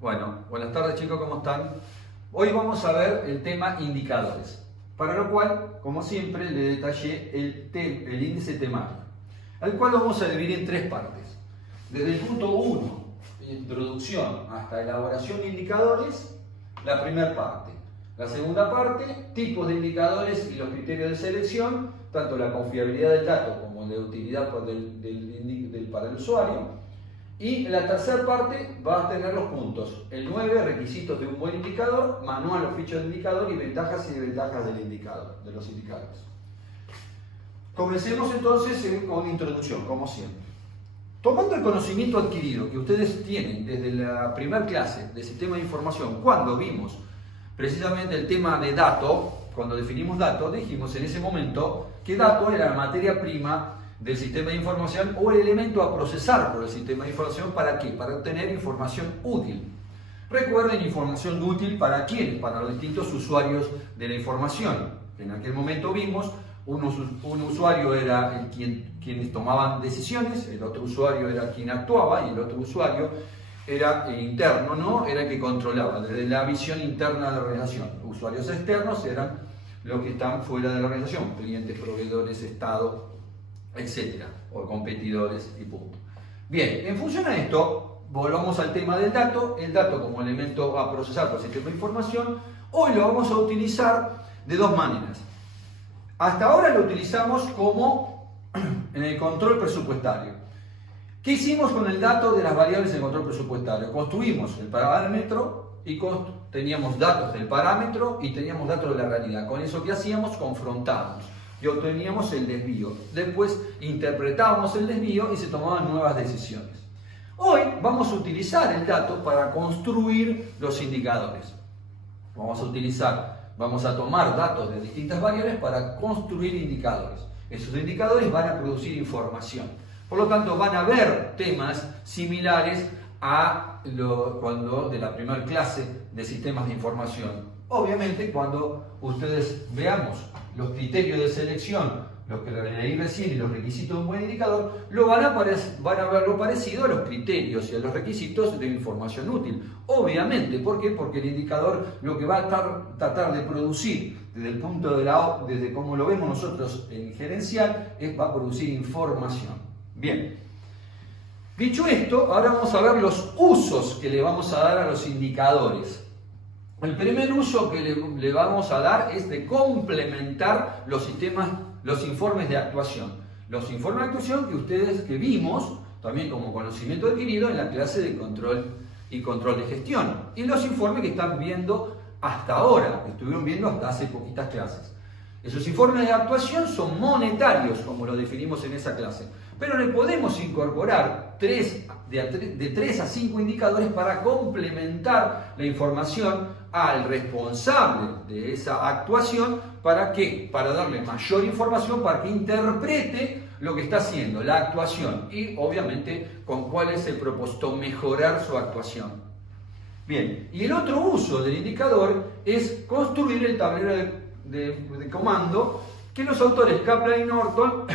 Bueno, buenas tardes chicos, ¿cómo están? Hoy vamos a ver el tema indicadores, para lo cual, como siempre, le detallé el índice temático, al cual lo vamos a dividir en tres partes. Desde el punto 1, introducción, hasta elaboración de indicadores, la primera parte. La segunda parte, tipos de indicadores y los criterios de selección, tanto la confiabilidad del dato como la utilidad para el usuario. Y la tercera parte va a tener los puntos. El 9, requisitos de un buen indicador, manual o ficha de indicador y ventajas y desventajas del indicador, de los indicadores. Comencemos entonces con introducción, como siempre. Tomando el conocimiento adquirido que ustedes tienen desde la primera clase de sistema de información, cuando vimos precisamente el tema de dato, cuando definimos dato, dijimos en ese momento que dato era la materia prima del sistema de información o el elemento a procesar por el sistema de información. ¿Para qué? Para obtener información útil. Recuerden, información útil ¿para quién? Para los distintos usuarios de la información. En aquel momento vimos, un usuario era quienes tomaban decisiones, el otro usuario era quien actuaba y el otro usuario era interno, ¿no? Era el que controlaba, desde la visión interna de la organización. Usuarios externos eran los que están fuera de la organización, clientes, proveedores, Estado, etcétera, o competidores y punto. Bien, en función a esto, volvamos al tema del dato. El dato como elemento a procesar por el sistema de información, hoy lo vamos a utilizar de dos maneras. Hasta ahora lo utilizamos como en el control presupuestario. ¿Qué hicimos con el dato de las variables en control presupuestario? Construimos el parámetro y teníamos datos del parámetro y teníamos datos de la realidad. Con eso, ¿qué hacíamos? Confrontábamos y obteníamos el desvío. Después interpretábamos el desvío y se tomaban nuevas decisiones. Hoy vamos a utilizar el dato para construir los indicadores. Vamos a tomar datos de distintas variables para construir indicadores. Esos indicadores van a producir información. Por lo tanto, van a haber temas similares a cuando de la primera clase de sistemas de información. Obviamente, cuando ustedes veamos los criterios de selección, lo que leí recién, y los requisitos de un buen indicador, van a ver lo parecido a los criterios y a los requisitos de información útil. Obviamente, ¿por qué? Porque el indicador lo que va a tratar de producir, desde el punto desde cómo lo vemos nosotros en gerencial, va a producir información. Bien. Dicho esto, ahora vamos a ver los usos que le vamos a dar a los indicadores. El primer uso que le vamos a dar es de complementar los informes de actuación. Los informes de actuación que vimos, también como conocimiento adquirido en la clase de control y control de gestión. Y los informes que están viendo hasta ahora, que estuvieron viendo hasta hace poquitas clases. Esos informes de actuación son monetarios, como lo definimos en esa clase. Pero le podemos incorporar de 3 a 5 indicadores para complementar la información al responsable de esa actuación. ¿Para qué? Para darle mayor información para que interprete lo que está haciendo, la actuación, y obviamente con cuál es el propósito, mejorar su actuación. Bien, y el otro uso del indicador es construir el tablero de comando que los autores Kaplan y Norton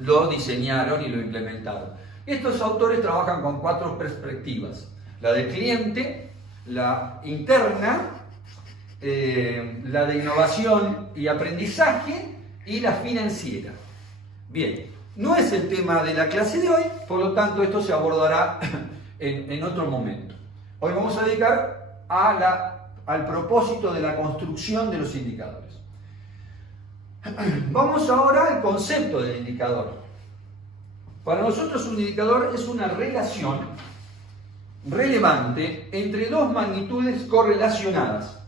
lo diseñaron y lo implementaron. Estos autores trabajan con 4 perspectivas: la del cliente, la interna, la de innovación y aprendizaje y la financiera. Bien, no es el tema de la clase de hoy, por lo tanto esto se abordará en otro momento. Hoy vamos a dedicar al propósito de la construcción de los indicadores. Vamos ahora al concepto del indicador. Para nosotros un indicador es una relación relevante entre dos magnitudes correlacionadas,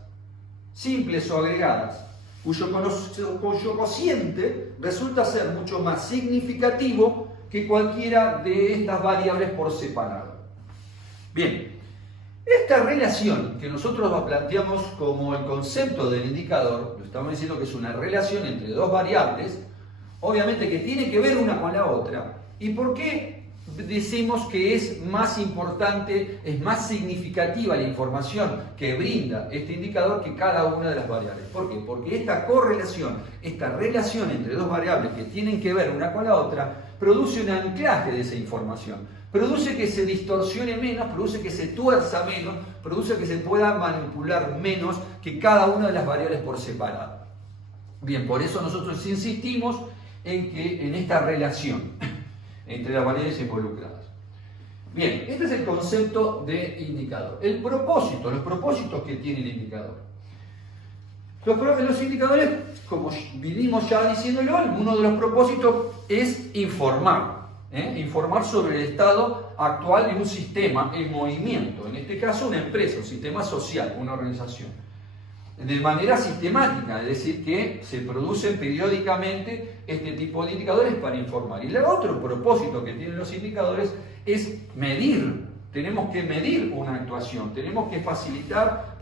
simples o agregadas, cuyo cociente resulta ser mucho más significativo que cualquiera de estas variables por separado. Bien, esta relación que nosotros planteamos como el concepto del indicador, lo estamos diciendo que es una relación entre dos variables, obviamente que tiene que ver una con la otra. ¿Y por qué decimos que es más importante, es más significativa la información que brinda este indicador que cada una de las variables? ¿Por qué? Porque esta correlación, esta relación entre dos variables que tienen que ver una con la otra, produce un anclaje de esa información. produce que se distorsione menos, produce que se tuerza menos, produce que se pueda manipular menos que cada una de las variables por separado. Bien, por eso nosotros insistimos en esta relación entre las variables involucradas. Bien, este es el concepto de indicador. El propósito, los propósitos que tiene el indicador. Los indicadores, como vinimos ya diciéndolo, uno de los propósitos es informar. Informar sobre el estado actual de un sistema en movimiento, en este caso una empresa, un sistema social, una organización, de manera sistemática, es decir, que se producen periódicamente este tipo de indicadores para informar. Y el otro propósito que tienen los indicadores es medir. Tenemos que medir una actuación, tenemos que facilitar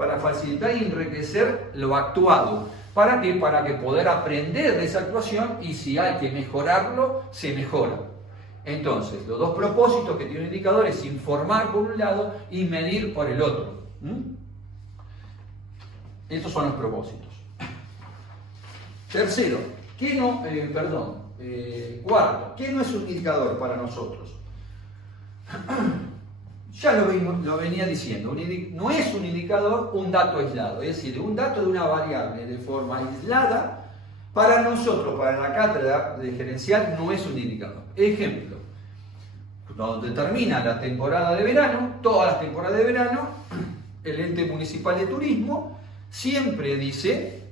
y enriquecer lo actuado. ¿Para qué? Para que poder aprender de esa actuación y si hay que mejorarlo, se mejora. Entonces, los dos propósitos que tiene un indicador es informar por un lado y medir por el otro. Estos son los propósitos. Tercero, cuarto, ¿qué no es un indicador para nosotros? Ya lo venía diciendo, no es un indicador un dato aislado, es decir, un dato de una variable de forma aislada, para nosotros, para la cátedra de gerencial, no es un indicador. Ejemplo, cuando termina la temporada de verano, todas las temporadas de verano, el ente municipal de turismo siempre dice,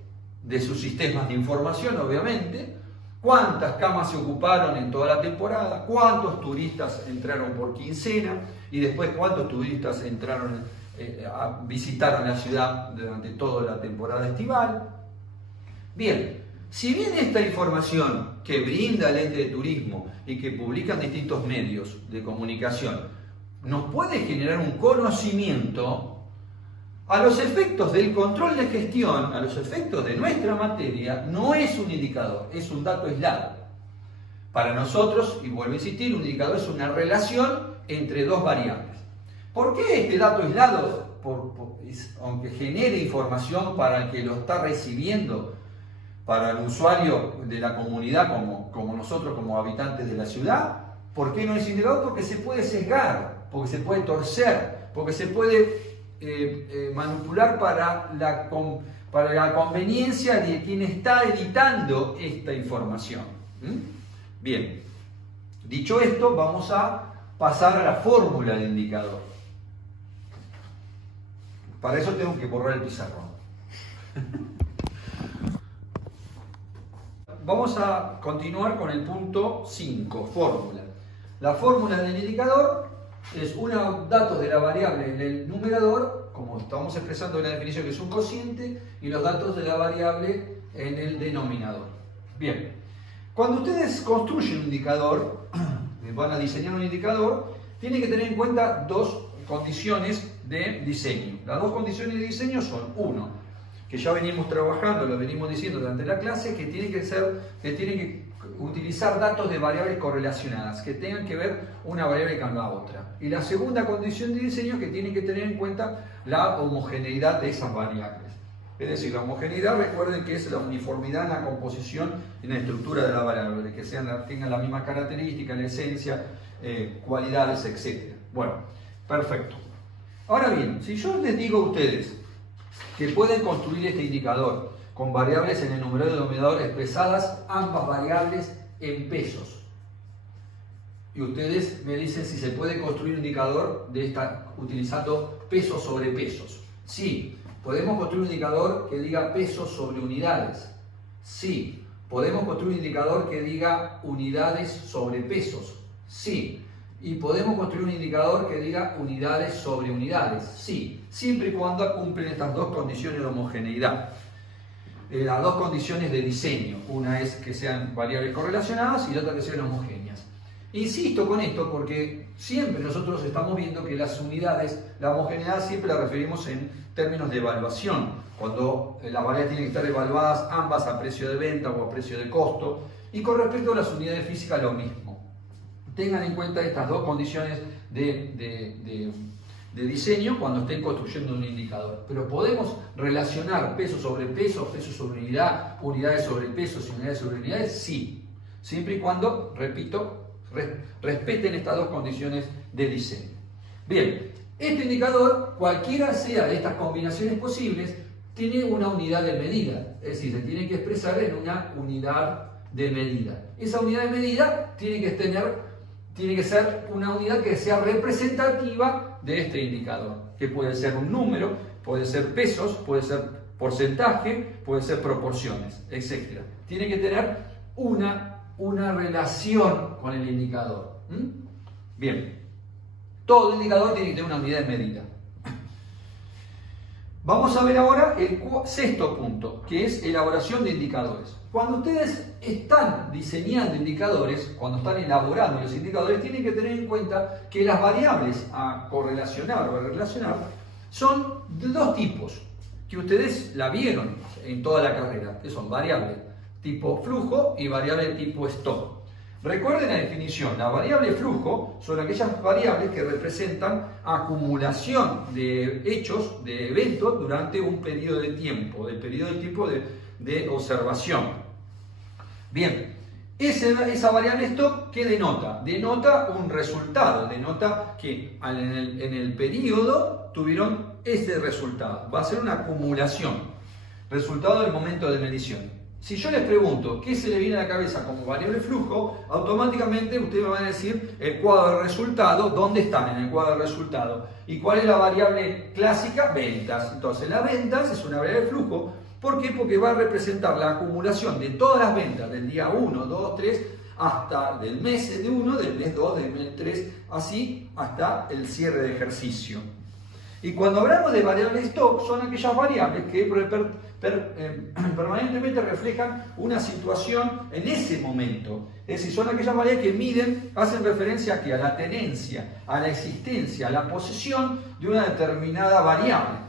de sus sistemas de información obviamente, cuántas camas se ocuparon en toda la temporada, cuántos turistas entraron por quincena y después cuántos turistas entraron, visitaron la ciudad durante toda la temporada estival. Bien, si bien esta información que brinda el ente de turismo y que publican distintos medios de comunicación nos puede generar un conocimiento, a los efectos del control de gestión, a los efectos de nuestra materia, no es un indicador, es un dato aislado. Para nosotros, y vuelvo a insistir, un indicador es una relación entre dos variables. ¿Por qué este dato aislado, aunque genere información para el que lo está recibiendo, para el usuario de la comunidad como nosotros, como habitantes de la ciudad? ¿Por qué no es indicador? Porque se puede sesgar, porque se puede torcer, porque se puede manipular para la conveniencia de quien está editando esta información. Bien, dicho esto, vamos a pasar a la fórmula del indicador. Para eso tengo que borrar el pizarrón. Vamos a continuar con el punto 5, fórmula. La fórmula del indicador es unos datos de la variable en el numerador, como estamos expresando en la definición que es un cociente, y los datos de la variable en el denominador. Bien, cuando ustedes construyen un indicador, van a diseñar un indicador, tienen que tener en cuenta dos condiciones de diseño. Las dos condiciones de diseño son, uno, que ya venimos trabajando, lo venimos diciendo durante la clase, que tienen que utilizar datos de variables correlacionadas, que tengan que ver una variable con la otra. Y la segunda condición de diseño es que tienen que tener en cuenta la homogeneidad de esas variables. Es decir, la homogeneidad, recuerden que es la uniformidad en la composición y en la estructura de la variable, que tengan la misma característica, la esencia, cualidades, etc. Bueno, perfecto. Ahora bien, si yo les digo a ustedes que pueden construir este indicador con variables en el numerador y denominador expresadas ambas variables en pesos, y ustedes me dicen si se puede construir un indicador utilizando pesos sobre pesos. Sí. ¿Podemos construir un indicador que diga pesos sobre unidades? Sí. ¿Podemos construir un indicador que diga unidades sobre pesos? Sí. ¿Y podemos construir un indicador que diga unidades sobre unidades? Sí. Siempre y cuando cumplen estas dos condiciones de homogeneidad. Las dos condiciones de diseño. Una es que sean variables correlacionadas y la otra que sean homogéneas. Insisto con esto porque siempre nosotros estamos viendo que las unidades, la homogeneidad siempre la referimos en términos de evaluación, cuando las variables tienen que estar evaluadas ambas a precio de venta o a precio de costo, y con respecto a las unidades físicas lo mismo. Tengan en cuenta estas dos condiciones de diseño cuando estén construyendo un indicador. Pero podemos relacionar peso sobre peso, peso sobre unidad, unidades sobre pesos y unidades sobre unidades, sí, siempre y cuando, repito, respeten estas dos condiciones de diseño. Bien, este indicador, cualquiera sea de estas combinaciones posibles, tiene una unidad de medida, es decir, se tiene que expresar en una unidad de medida. Esa unidad de medida tiene que ser una unidad que sea representativa de este indicador, que puede ser un número, puede ser pesos, puede ser porcentaje, puede ser proporciones, etc. Tiene que tener una relación con el indicador. Bien, todo indicador tiene que tener una unidad de medida. Vamos a ver ahora el sexto punto, que es elaboración de indicadores. Cuando ustedes están diseñando indicadores, cuando están elaborando los indicadores, tienen que tener en cuenta que las variables a correlacionar o a relacionar son de dos tipos, que ustedes la vieron en toda la carrera, que son variables tipo flujo y variable tipo stock. Recuerden la definición, la variable flujo son aquellas variables que representan acumulación de hechos, de eventos durante un periodo de tiempo, de observación. Bien, esa variable stock, ¿qué denota? Denota un resultado, denota que en el periodo tuvieron este resultado. Va a ser una acumulación, resultado del momento de medición. Si yo les pregunto qué se le viene a la cabeza como variable flujo, automáticamente ustedes me van a decir el cuadro de resultado, ¿dónde están en el cuadro de resultado? ¿Y cuál es la variable clásica? Ventas. Entonces, las ventas es una variable de flujo. ¿Por qué? Porque va a representar la acumulación de todas las ventas del día 1, 2, 3, hasta del mes de 1, del mes 2, del mes 3, así hasta el cierre de ejercicio. Y cuando hablamos de variables stock, son aquellas variables que permanentemente reflejan una situación en ese momento. Es decir, son aquellas variables que miden, hacen referencia aquí a la tenencia, a la existencia, a la posesión de una determinada variable,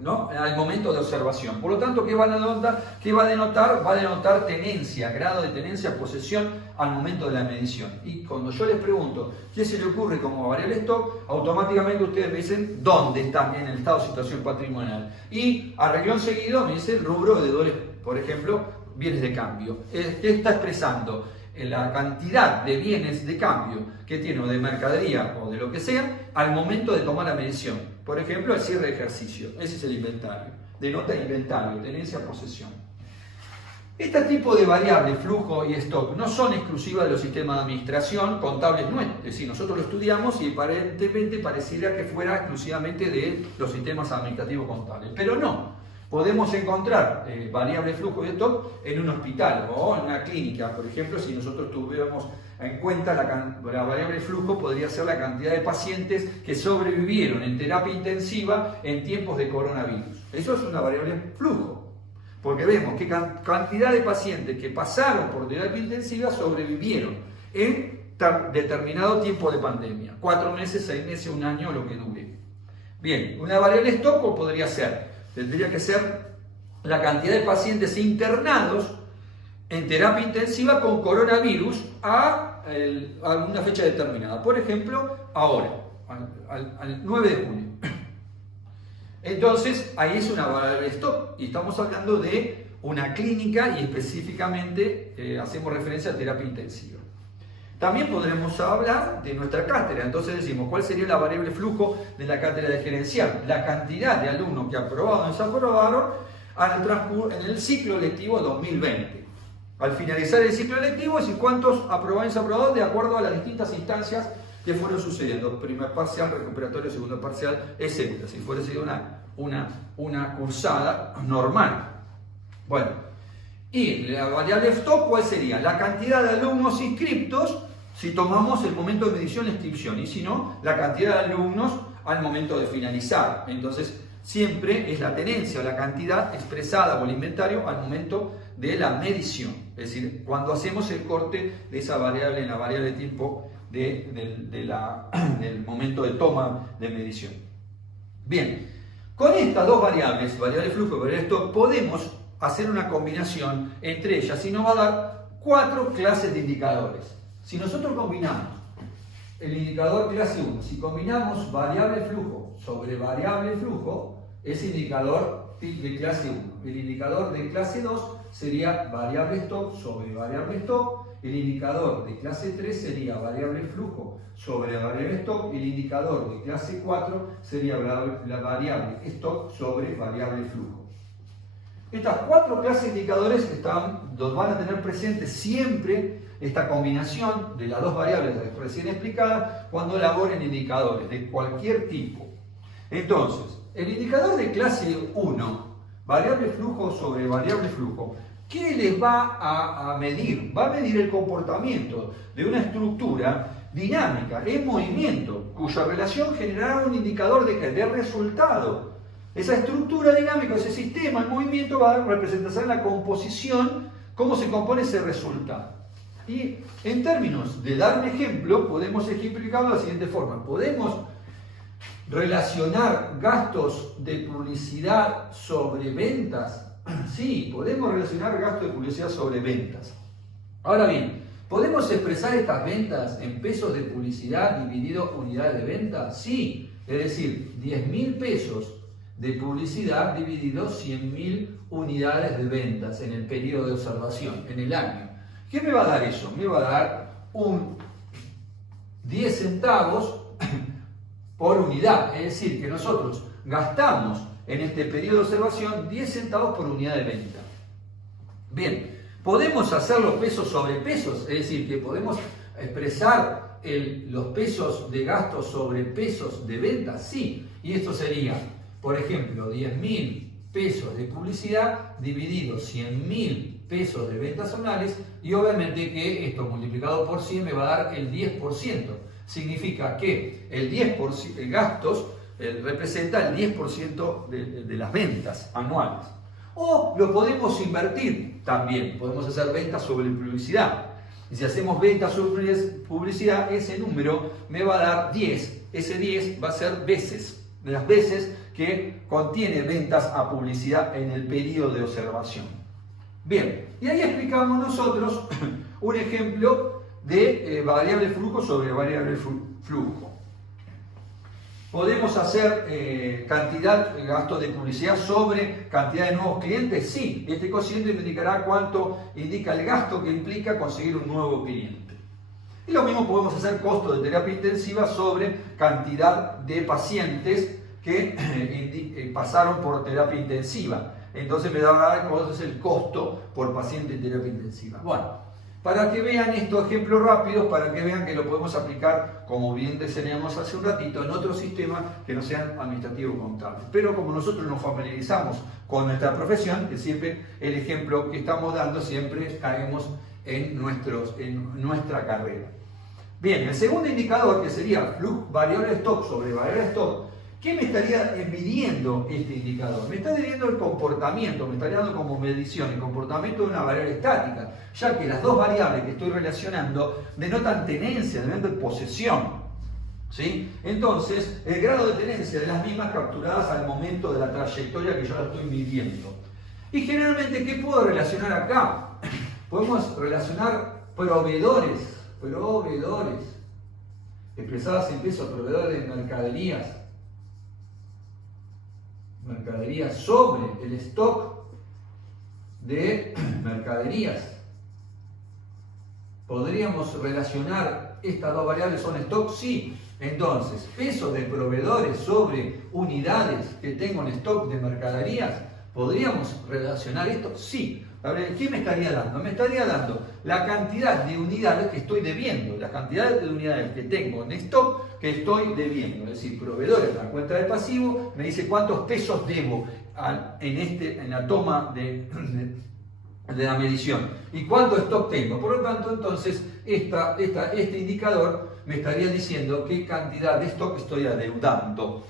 ¿no? Al momento de observación. Por lo tanto, ¿qué va a denotar? ¿Qué va a denotar? Va a denotar tenencia, grado de tenencia, posesión al momento de la medición. Y cuando yo les pregunto qué se le ocurre como variable stock, automáticamente ustedes me dicen dónde están en el estado de situación patrimonial. Y a renglón seguido me dice el rubro de dólares, por ejemplo, bienes de cambio. ¿Qué está expresando? La cantidad de bienes de cambio que tiene, o de mercadería o de lo que sea, al momento de tomar la medición. Por ejemplo, el cierre de ejercicio. Ese es el inventario. Denota inventario, tenencia, posesión. Este tipo de variables, flujo y stock, no son exclusivas de los sistemas de administración contables nuestros. Es decir, nosotros lo estudiamos y aparentemente pareciera que fuera exclusivamente de los sistemas administrativos contables. Pero no. Podemos encontrar variables flujo y stock en un hospital o en una clínica. Por ejemplo, si nosotros tuviéramos en cuenta la variable flujo, podría ser la cantidad de pacientes que sobrevivieron en terapia intensiva en tiempos de coronavirus. Eso es una variable flujo, porque vemos qué cantidad de pacientes que pasaron por terapia intensiva sobrevivieron en determinado tiempo de pandemia. 4 meses, 6 meses, 1 año, lo que dure. Bien, una variable stock podría ser, tendría que ser la cantidad de pacientes internados en terapia intensiva con coronavirus a una fecha determinada. Por ejemplo, ahora, al 9 de junio. Entonces, ahí es una variable stock y estamos hablando de una clínica y específicamente hacemos referencia a terapia intensiva. También podremos hablar de nuestra cátedra. Entonces decimos, ¿cuál sería la variable flujo de la cátedra de gerencial? La cantidad de alumnos que aprobaron y desaprobaron en el ciclo lectivo 2020. Al finalizar el ciclo lectivo, es decir, cuántos aprobaron y desaprobaron de acuerdo a las distintas instancias que fueron sucediendo. Primer parcial, recuperatorio, segundo parcial, etc. Si fuera sido una cursada normal. Bueno, y la variable stock, ¿cuál sería? La cantidad de alumnos inscriptos si tomamos el momento de medición e inscripción, y si no, la cantidad de alumnos al momento de finalizar. Entonces, siempre es la tenencia o la cantidad expresada por el inventario al momento de la medición. Es decir, cuando hacemos el corte de esa variable en la variable de tiempo del momento de toma de medición. Bien, con estas dos variables, variable flujo y variable stock, podemos hacer una combinación entre ellas y nos va a dar 4 clases de indicadores. Si nosotros combinamos el indicador clase 1, si combinamos variable flujo sobre variable flujo, es indicador de clase 1. El indicador de clase 2 sería variable stock sobre variable stock. El indicador de clase 3 sería variable flujo sobre variable stock. El indicador de clase 4 sería la variable stock sobre variable flujo. Estas 4 clases de indicadores los van a tener presentes siempre esta combinación de las dos variables recién explicadas cuando elaboren indicadores de cualquier tipo. Entonces, el indicador de clase 1, variable flujo sobre variable flujo, ¿qué les va a medir? Va a medir el comportamiento de una estructura dinámica en movimiento, cuya relación generará un indicador de resultado. Esa estructura dinámica, ese sistema en movimiento va a representarse en la composición, cómo se compone ese resultado. Y en términos de dar un ejemplo, podemos ejemplificarlo de la siguiente forma. Podemos relacionar gastos de publicidad sobre ventas. Sí, podemos relacionar gastos de publicidad sobre ventas. Ahora bien, ¿podemos expresar estas ventas en pesos de publicidad dividido unidades de venta? Sí, es decir, 10.000 pesos de publicidad dividido 100.000 unidades de ventas en el periodo de observación, en el año. ¿Qué me va a dar eso? Me va a dar un 10 centavos por unidad, es decir, que nosotros gastamos en este periodo de observación 10 centavos por unidad de venta. Bien, podemos hacerlo pesos sobre pesos, es decir, que podemos expresar los pesos de gasto sobre pesos de venta, sí, y esto sería, por ejemplo, 10.000 pesos de publicidad dividido 100.000 pesos de ventas anuales, y obviamente que esto multiplicado por 100 me va a dar el 10%. Significa que el 10% de gastos representa el 10% de las ventas anuales. O lo podemos invertir también, podemos hacer ventas sobre publicidad. Y si hacemos ventas sobre publicidad, ese número me va a dar 10. Ese 10 va a ser veces, de las veces que contiene ventas a publicidad en el periodo de observación. Bien, y ahí explicamos nosotros un ejemplo de variable flujo sobre variable flujo. ¿Podemos hacer cantidad de gastos de publicidad sobre cantidad de nuevos clientes? Sí, este cociente me indicará cuánto indica el gasto que implica conseguir un nuevo cliente. Y lo mismo podemos hacer costo de terapia intensiva sobre cantidad de pacientes que pasaron por terapia intensiva. Entonces me va a dar cuál es el costo por paciente en terapia intensiva. Bueno, para que vean estos ejemplos rápidos, para que vean que lo podemos aplicar, como bien enseñamos hace un ratito, en otros sistemas que no sean administrativos contables. Pero como nosotros nos familiarizamos con nuestra profesión, que siempre el ejemplo que estamos dando, siempre caemos en nuestra carrera. Bien, el segundo indicador, que sería variable stock sobre variable stock, ¿qué me estaría midiendo este indicador? Me está midiendo el comportamiento, me estaría dando como medición el comportamiento de una variable estática, ya que las dos variables que estoy relacionando denotan tenencia, denotan posesión. ¿Sí? Entonces, el grado de tenencia de las mismas capturadas al momento de la trayectoria que yo la estoy midiendo. Y generalmente, ¿qué puedo relacionar acá? Podemos relacionar proveedores, expresadas en pesos, proveedores de mercaderías sobre el stock de mercaderías. ¿Podríamos relacionar estas dos variables? ¿Son stock? Sí. Entonces, pesos de proveedores sobre unidades que tengo en stock de mercaderías. ¿Podríamos relacionar esto? Sí. A ver, ¿qué me estaría dando? Me estaría dando la cantidad de unidades que estoy debiendo, la cantidad de unidades que tengo en stock que estoy debiendo. Es decir, proveedores, la cuenta de pasivo, me dice cuántos pesos debo en la toma de la medición y cuánto stock tengo. Por lo tanto, entonces, este indicador me estaría diciendo qué cantidad de stock estoy adeudando.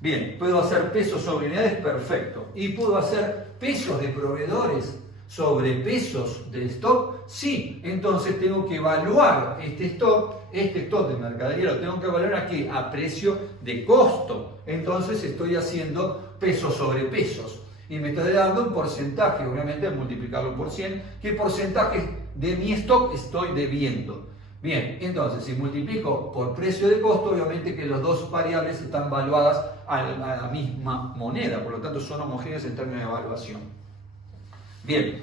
Bien, puedo hacer pesos sobre unidades, perfecto. Y puedo hacer pesos de proveedores sobre pesos de stock, sí. Entonces tengo que evaluar este stock de mercadería, lo tengo que evaluar aquí a precio de costo. Entonces estoy haciendo pesos sobre pesos. Y me está dando un porcentaje, obviamente al multiplicarlo por 100, qué porcentaje de mi stock estoy debiendo. Bien, entonces si multiplico por precio de costo, obviamente que las dos variables están valuadas a la misma moneda, por lo tanto son homogéneas en términos de evaluación. Bien,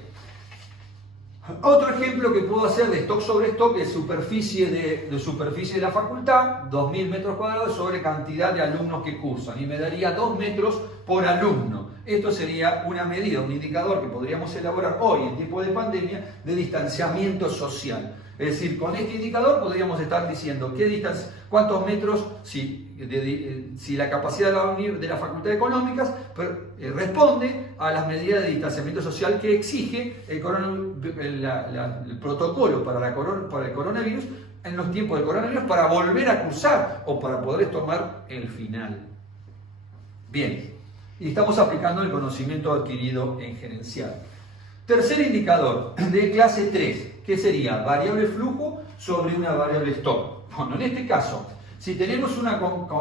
Otro ejemplo que puedo hacer de stock sobre stock es superficie de la facultad, 2000 metros cuadrados sobre cantidad de alumnos que cursan, y me daría 2 metros por alumno. Esto sería una medida, un indicador que podríamos elaborar hoy en tiempo de pandemia de distanciamiento social. Es decir, con este indicador podríamos estar diciendo cuántos metros, si la capacidad de la Facultad de Económicas responde a las medidas de distanciamiento social que exige el protocolo para el coronavirus en los tiempos del coronavirus para volver a cursar o para poder tomar el final. Bien, y estamos aplicando el conocimiento adquirido en gerencial. Tercer indicador de clase 3, que sería variable flujo sobre una variable stock. Bueno, en este caso, si tenemos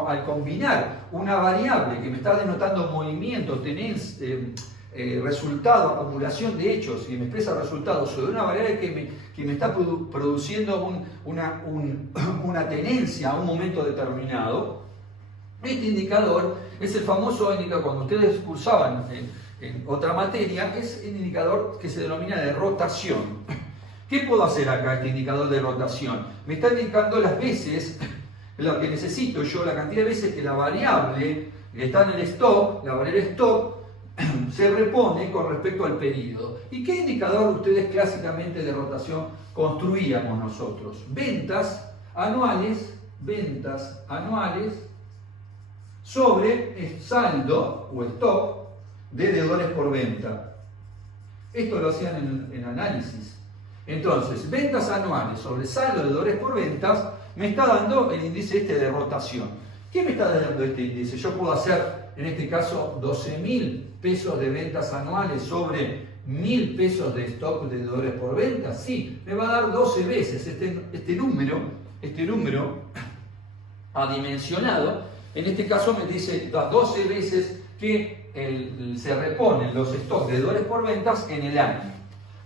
al combinar una variable que me está denotando movimiento, resultado, acumulación de hechos, y me expresa resultados sobre una variable que me está produciendo una tenencia a un momento determinado, este indicador es el famoso indicador, cuando ustedes cursaban en otra materia, es el indicador que se denomina de rotación. ¿Qué puedo hacer acá, este indicador de rotación? Me está indicando las veces, lo que necesito yo, la cantidad de veces que la variable que está en el stock, la variable stock, se repone con respecto al periodo. ¿Y qué indicador ustedes clásicamente de rotación construíamos nosotros? Ventas anuales sobre saldo o stock de deudores por venta. Esto lo hacían en análisis. Entonces, ventas anuales sobre saldo de deudores por ventas me está dando el índice de rotación. ¿Qué me está dando este índice? Yo puedo hacer, en este caso, 12.000 pesos de ventas anuales sobre 1.000 pesos de stock de deudores por venta. Sí, me va a dar 12 veces este número adimensionado. En este caso me dice 12 veces que se reponen los stocks de deudores por ventas en el año.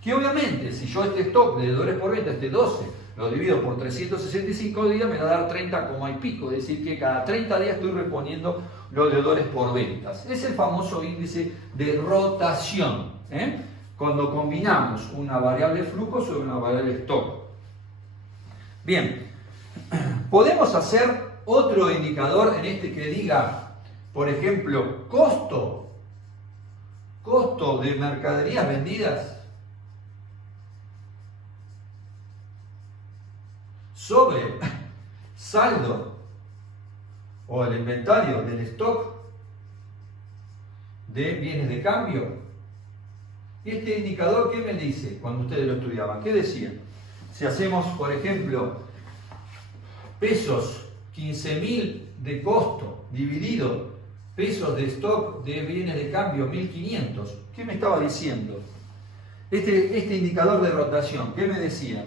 Que obviamente, si yo este stock de deudores por ventas, 12, lo divido por 365 días, me va a dar 30, y pico. Es decir, que cada 30 días estoy reponiendo los deudores por ventas. Es el famoso índice de rotación, cuando combinamos una variable flujo sobre una variable stock. Bien, podemos hacer otro indicador en este que diga, por ejemplo, costo de mercaderías vendidas sobre saldo o el inventario del stock de bienes de cambio. Este indicador, ¿qué me dice cuando ustedes lo estudiaban? ¿Qué decía? Si hacemos, por ejemplo, pesos 15.000 de costo dividido pesos de stock de bienes de cambio 1.500, ¿qué me estaba diciendo? Este indicador de rotación, ¿qué me decía?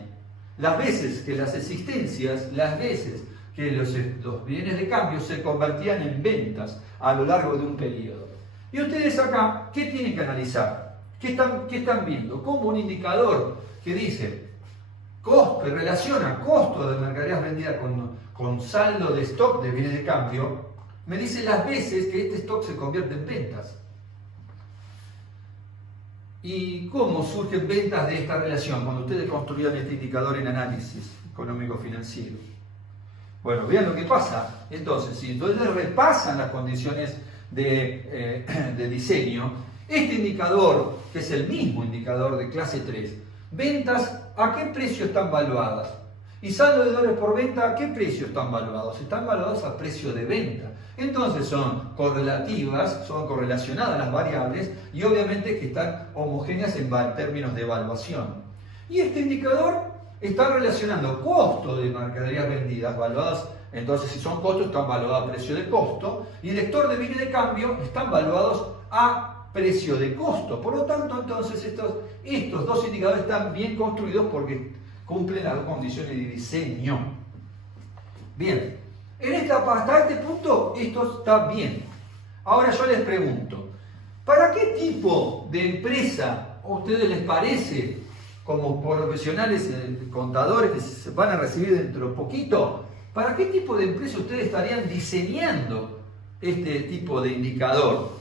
Las veces que las existencias, las veces que los bienes de cambio se convertían en ventas a lo largo de un periodo. Y ustedes acá, ¿qué tienen que analizar? ¿Qué están viendo? Como un indicador que dice, que relaciona costo de mercaderías vendidas con saldo de stock de bienes de cambio, me dice las veces que este stock se convierte en ventas. ¿Y cómo surgen ventas de esta relación cuando ustedes construían este indicador en análisis económico-financiero? Bueno, vean lo que pasa. Entonces, si ustedes repasan las condiciones de diseño, este indicador, que es el mismo indicador de clase 3, ventas, ¿a qué precio están valuadas? Y saldo de deudores por venta, ¿a qué precio están valuados? Están valuados a precio de venta. Entonces son correlativas, son correlacionadas las variables y obviamente que están homogéneas en términos de evaluación. Y este indicador está relacionando costo de mercaderías vendidas, valuadas, entonces si son costos están valuados a precio de costo, y el lector de bienes de cambio están valuados a precio de costo. Por lo tanto, entonces estos dos indicadores están bien construidos porque cumplen las dos condiciones de diseño. Bien, hasta este punto esto está bien. Ahora yo les pregunto, ¿para qué tipo de empresa a ustedes les parece, como profesionales contadores que se van a recibir dentro de poquito, para qué tipo de empresa ustedes estarían diseñando este tipo de indicador?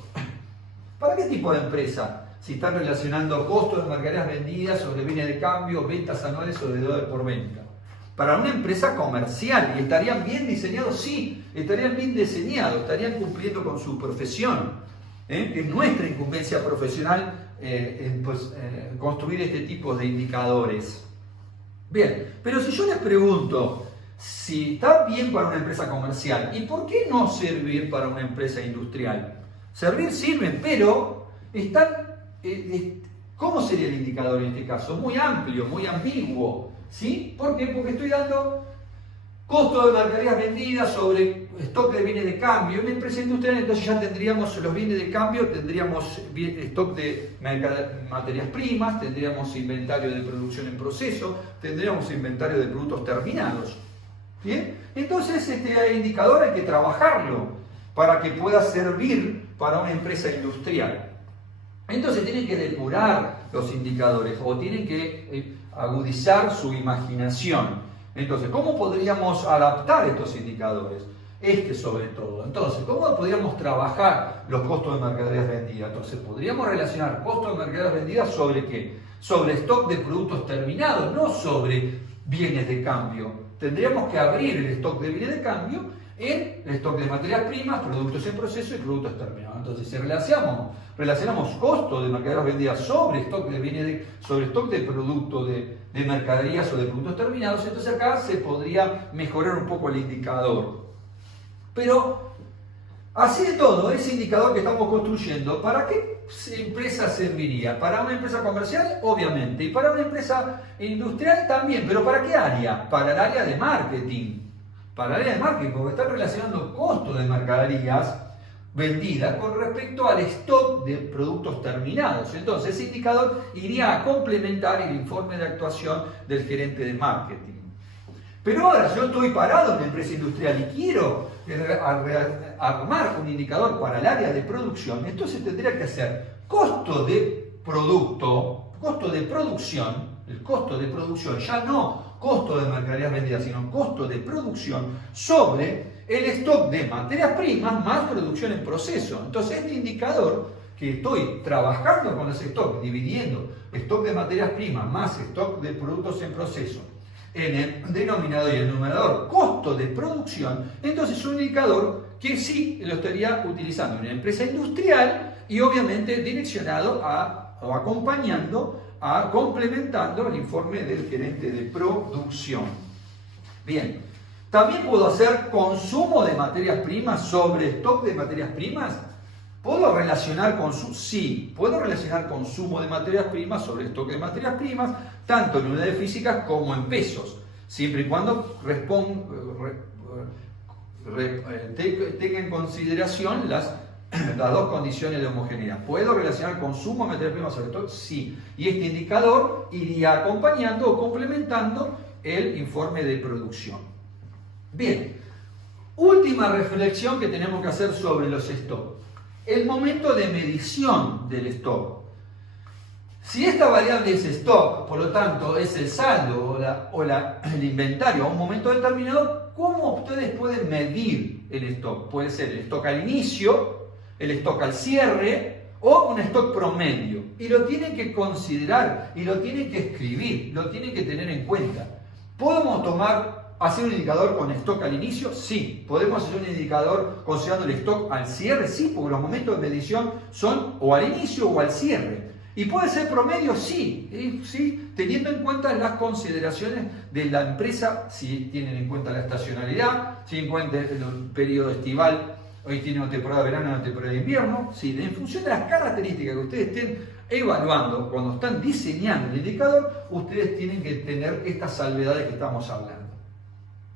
¿Para qué tipo de empresa? si están relacionando costos de mercaderías vendidas sobre bienes de cambio, ventas anuales sobre deuda por venta. Para una empresa comercial, ¿y estarían bien diseñados? Sí, estarían bien diseñados, estarían cumpliendo con su profesión. Es nuestra incumbencia profesional construir este tipo de indicadores. Bien, pero si yo les pregunto si está bien para una empresa comercial, ¿y por qué no servir para una empresa industrial? Servir sirven, pero están, ¿cómo sería el indicador en este caso? Muy amplio, muy ambiguo, ¿sí? ¿Por qué? Porque estoy dando costo de mercaderías vendidas sobre stock de bienes de cambio. En una empresa industrial entonces ya tendríamos los bienes de cambio, tendríamos stock de materias primas, tendríamos inventario de producción en proceso, tendríamos inventario de productos terminados. ¿Bien? Entonces este indicador hay que trabajarlo para que pueda servir para una empresa industrial. Entonces tienen que depurar los indicadores o tienen que agudizar su imaginación. Entonces, ¿cómo podríamos adaptar estos indicadores? Sobre todo. Entonces, ¿cómo podríamos trabajar los costos de mercaderías vendidas? Entonces, podríamos relacionar costos de mercaderías vendidas sobre ¿qué? Sobre stock de productos terminados, no sobre bienes de cambio. Tendríamos que abrir el stock de bienes de cambio en el stock de materias primas, productos en proceso y productos terminados. Entonces, si relacionamos costos de mercaderías vendidas sobre stock de productos de mercaderías o de productos terminados, entonces acá se podría mejorar un poco el indicador. Pero, así de todo, ese indicador que estamos construyendo, ¿para qué empresa serviría? ¿Para una empresa comercial? Obviamente. Y para una empresa industrial también. ¿Pero para qué área? Para el área de marketing. Para el área de marketing, porque están relacionando costos de mercaderías vendidas con respecto al stock de productos terminados. Entonces, ese indicador iría a complementar el informe de actuación del gerente de marketing. Pero ahora, yo estoy parado en una empresa industrial y quiero armar un indicador para el área de producción, entonces tendría que hacer costo de producto, costo de producción, el costo de producción, ya no costo de mercaderías vendidas, sino costo de producción sobre el stock de materias primas más producción en proceso. Entonces, este indicador que estoy trabajando con ese stock, dividiendo stock de materias primas más stock de productos en proceso, en el denominador y el numerador costo de producción, entonces es un indicador que sí lo estaría utilizando en una empresa industrial y obviamente direccionado o acompañando, complementando el informe del gerente de producción. Bien, también puedo hacer consumo de materias primas sobre stock de materias primas. ¿Puedo relacionar consumo? Sí, puedo relacionar consumo de materias primas sobre stock de materias primas, tanto en unidades físicas como en pesos, siempre y cuando tenga en consideración las dos condiciones de homogeneidad. ¿Puedo relacionar consumo de materias primas sobre stock? Sí. Y este indicador iría acompañando o complementando el informe de producción. Bien, última reflexión que tenemos que hacer sobre los stocks. El momento de medición del stock. Si esta variable es stock, por lo tanto es el saldo el inventario a un momento determinado, ¿cómo ustedes pueden medir el stock? Puede ser el stock al inicio, el stock al cierre o un stock promedio. Y lo tienen que considerar y lo tienen que escribir, lo tienen que tener en cuenta. ¿Podemos hacer un indicador con stock al inicio? Sí. ¿Podemos hacer un indicador considerando el stock al cierre? Sí, porque los momentos de medición son o al inicio o al cierre. ¿Y puede ser promedio? Sí. Sí, teniendo en cuenta las consideraciones de la empresa, si tienen en cuenta la estacionalidad, si tienen en cuenta el periodo estival, hoy tiene una temporada de verano y una temporada de invierno, sí, en función de las características que ustedes estén evaluando cuando están diseñando el indicador, ustedes tienen que tener estas salvedades que estamos hablando.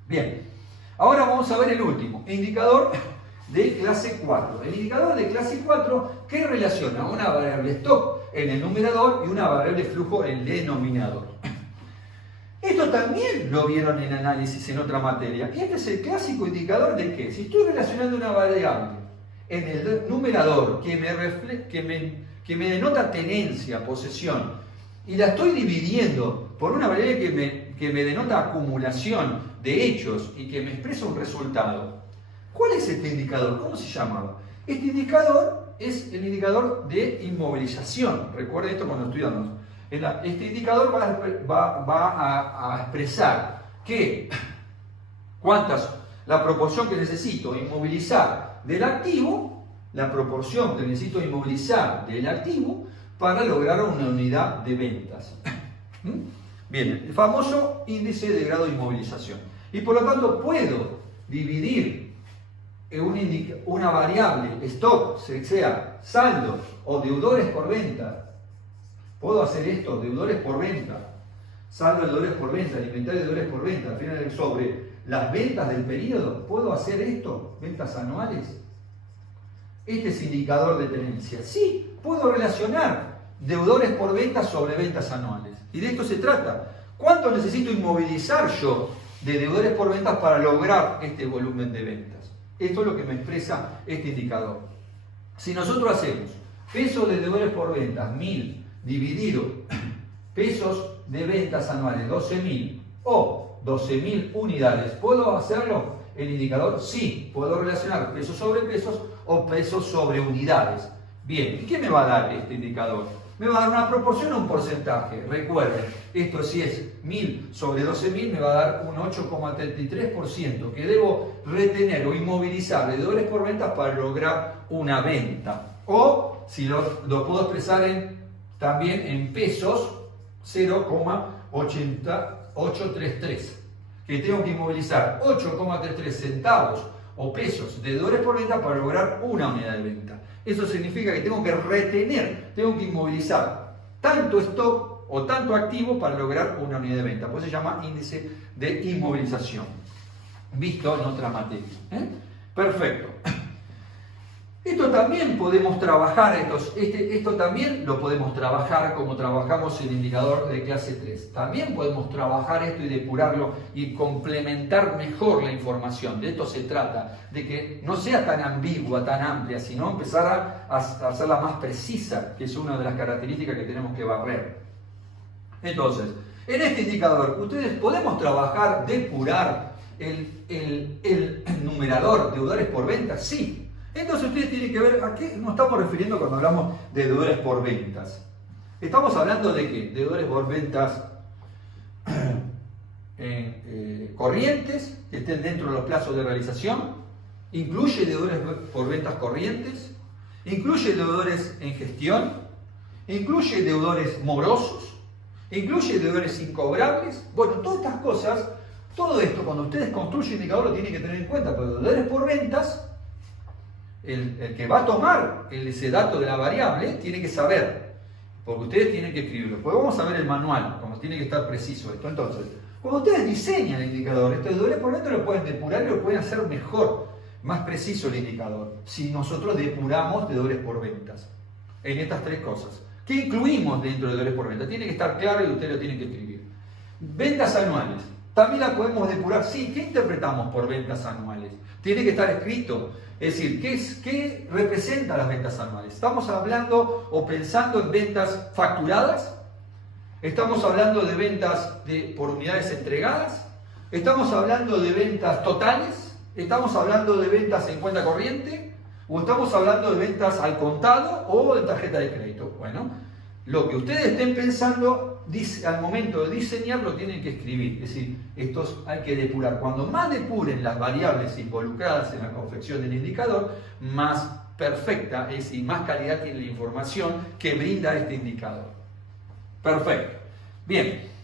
Bien, ahora vamos a ver el último, indicador de clase 4. El indicador de clase 4 que relaciona una variable stock en el numerador y una variable flujo en el denominador. Esto también lo vieron en análisis en otra materia. Y este es el clásico indicador de que si estoy relacionando una variable en el numerador que me denota tenencia, posesión, y la estoy dividiendo por una variable que me denota acumulación de hechos y que me expresa un resultado. ¿Cuál es este indicador? ¿Cómo se llamaba? Este indicador es el indicador de inmovilización. Recuerden esto cuando estudiamos. Este indicador va a expresar que la proporción que necesito inmovilizar del activo, la proporción que necesito inmovilizar del activo para lograr una unidad de ventas. Bien, el famoso índice de grado de inmovilización. Y por lo tanto puedo dividir una variable, stock, sea saldo o deudores por venta. Puedo hacer esto, deudores por venta, saldo de deudores por venta, inventario de deudores por venta, al final sobre las ventas del periodo. ¿Puedo hacer esto? ¿Ventas anuales? Este es indicador de tenencia. Sí, puedo relacionar deudores por venta sobre ventas anuales. Y de esto se trata. ¿Cuánto necesito inmovilizar yo de deudores por ventas para lograr este volumen de ventas? Esto es lo que me expresa este indicador. Si nosotros hacemos peso de deudores por ventas 1000 dividido pesos de ventas anuales 12.000 o 12.000 unidades, ¿puedo hacerlo? El indicador sí, puedo relacionar pesos sobre pesos o pesos sobre unidades. Bien, ¿y qué me va a dar este indicador? Me va a dar una proporción o un porcentaje. Recuerden, esto si es 1000 sobre 12.000 me va a dar un 8,33% que debo retener o inmovilizar de deudores por ventas para lograr una venta. O si lo puedo expresar también en pesos, 0,8833. Que tengo que inmovilizar 8,33 centavos o pesos de deudores por venta para lograr una unidad de venta. Eso significa que tengo que retener, tengo que inmovilizar tanto stock o tanto activo para lograr una unidad de venta. Pues se llama índice de inmovilización, visto en otra materia. Perfecto. Esto también podemos trabajar, esto también lo podemos trabajar como trabajamos el indicador de clase 3. También podemos trabajar esto y depurarlo y complementar mejor la información. De esto se trata, de que no sea tan ambigua, tan amplia, sino empezar a hacerla más precisa, que es una de las características que tenemos que barrer. Entonces, en este indicador, ustedes podemos trabajar, depurar el numerador deudores por venta, sí. Entonces ustedes tienen que ver a qué nos estamos refiriendo cuando hablamos de deudores por ventas. Estamos hablando de qué? Deudores por ventas corrientes, que estén dentro de los plazos de realización. Incluye deudores por ventas corrientes. Incluye deudores en gestión. Incluye deudores morosos. Incluye deudores incobrables. Bueno, todas estas cosas, todo esto cuando ustedes construyen un indicador lo tienen que tener en cuenta, porque deudores por ventas, el que va a tomar ese dato de la variable tiene que saber, porque ustedes tienen que escribirlo. Pues vamos a ver el manual, como tiene que estar preciso esto. Entonces, cuando ustedes diseñan el indicador, estos deudores por venta lo pueden depurar y lo pueden hacer mejor, más preciso el indicador, si nosotros depuramos deudores por ventas. En estas tres cosas. ¿Qué incluimos dentro de deudores por venta? Tiene que estar claro y ustedes lo tienen que escribir. Ventas anuales. También la podemos depurar. Sí, ¿qué interpretamos por ventas anuales? Tiene que estar escrito. Es decir, ¿qué representa las ventas anuales? ¿Estamos hablando o pensando en ventas facturadas? ¿Estamos hablando de ventas por unidades entregadas? ¿Estamos hablando de ventas totales? ¿Estamos hablando de ventas en cuenta corriente? ¿O estamos hablando de ventas al contado o de tarjeta de crédito? Bueno, lo que ustedes estén pensando al momento de diseñar lo tienen que escribir. Es decir, estos hay que depurar. Cuando más depuren las variables involucradas en la confección del indicador, más perfecta es y más calidad tiene la información que brinda este indicador. Perfecto. Bien.